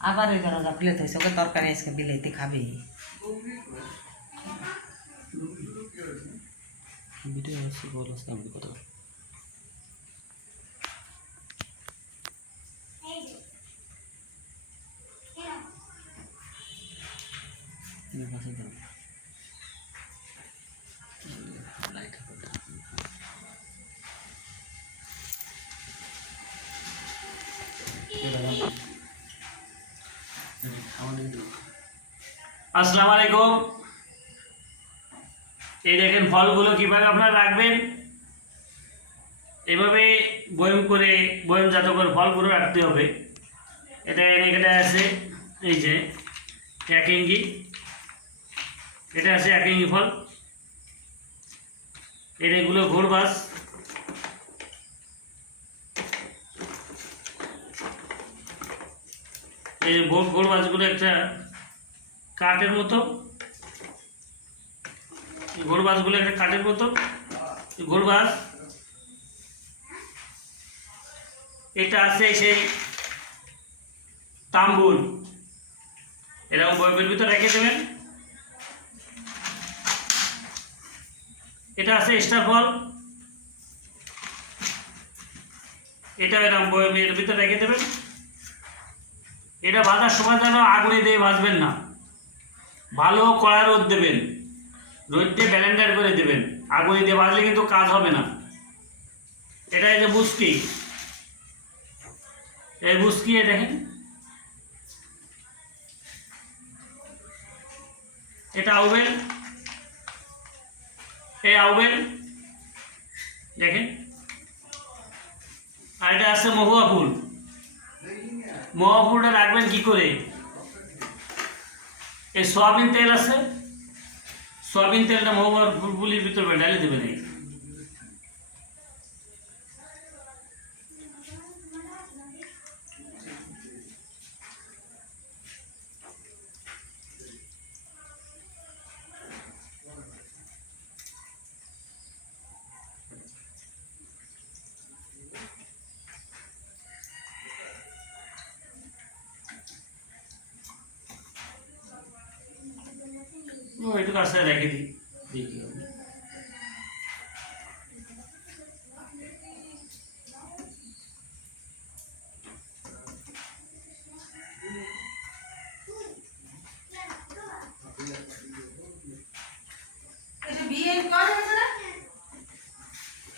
আবার ওই দরজা খুলে থাকছে ওকে তরকারি আজকে বিলাইতে খাবে। কথা আসসালামু আলাইকুম। এই দেখেন ফলগুলো কীভাবে আপনারা রাখবেন? এভাবে বয়ম করে, বয়মজাত করে ফলগুলো রাখতে হবে। এটা এখানে আছে, এই যে এক ইঞ্চি এটা আছে এক ইঞ্চি ফল। এটা এগুলো ঘোরবাস এই গোল গোল মাছগুলো একটা কাঠের মতো। এই গোল মাছগুলো একটা কাঠের মতো। মাছ এটা আছে সেই তাম্বুল। এরকম বইয়ের ভিতরে রেখে দেবেন। এটা আছে স্টার ফল এটা এরকম বইয়ের ভিতরে রেখে দেবেন। এটা ভাজার সময় যেন আগুনে দিয়ে ভাজবেন না। ভালো কড়া রোদ দেবেন। রোদ দিয়ে ব্যালেন্ডার করে দেবেন। আগুনে দিয়ে ভাজলে কিন্তু কাজ হবে না। এটা এই যে বুসকি। এই বুস্কি দেখেন। এটা আউবেল এই আউবেল দেখেন। আর এটা আছে মহুয়া ফুল মহাপুরটা রাখবেন কি করে? এই সয়াবিন তেল আছে। সয়াবিন তেলটা মহুয়া ফুলগুলির ভিতরে ঢালে দেবেন এই। একটু কাছে রেখে দিই। দেখি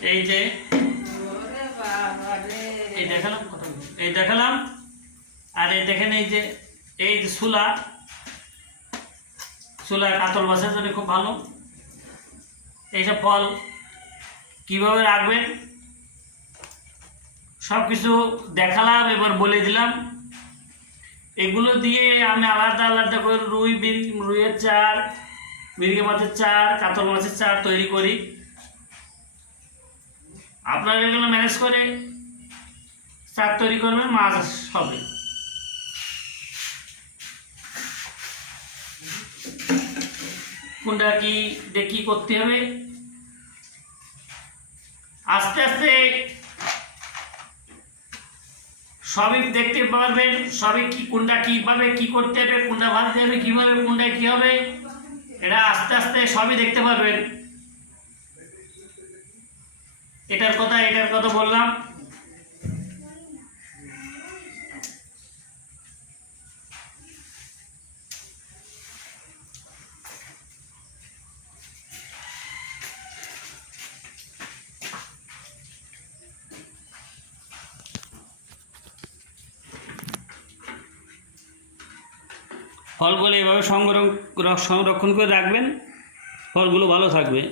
এই যে এই দেখালাম এই দেখালাম আর এই দেখেন এই যে এই যে সুলা সুলা কাতল মাছের জন্য খুব ভালো। এইসব ফল কীভাবে রাখবেন? সব কিছু দেখালাম, এবার বলে দিলাম। এগুলো দিয়ে আমি আলাদা আলাদা করে রুই রুইয়ের চার মিরগে মাছের চার, কাতল মাছের চার তৈরি করি। আপনারা এগুলো ম্যানেজ করে চার তৈরি করবেন, মাছ হবে। কোনটা কি দেখি করতে হবে? আস্তে আস্তে সবই দেখতে পারবেন, সবই কি কোনটা কীভাবে কি করতে হবে কোনটা ভাবতে হবে, কীভাবে কোনটা কি হবে এটা আস্তে আস্তে সবই দেখতে পারবেন। এটার কথা এটার কথা বললাম। ফলগুলো এভাবে সংরক্ষণ সংরক্ষণ করে রাখবেন। ফলগুলো ভালো থাকবে।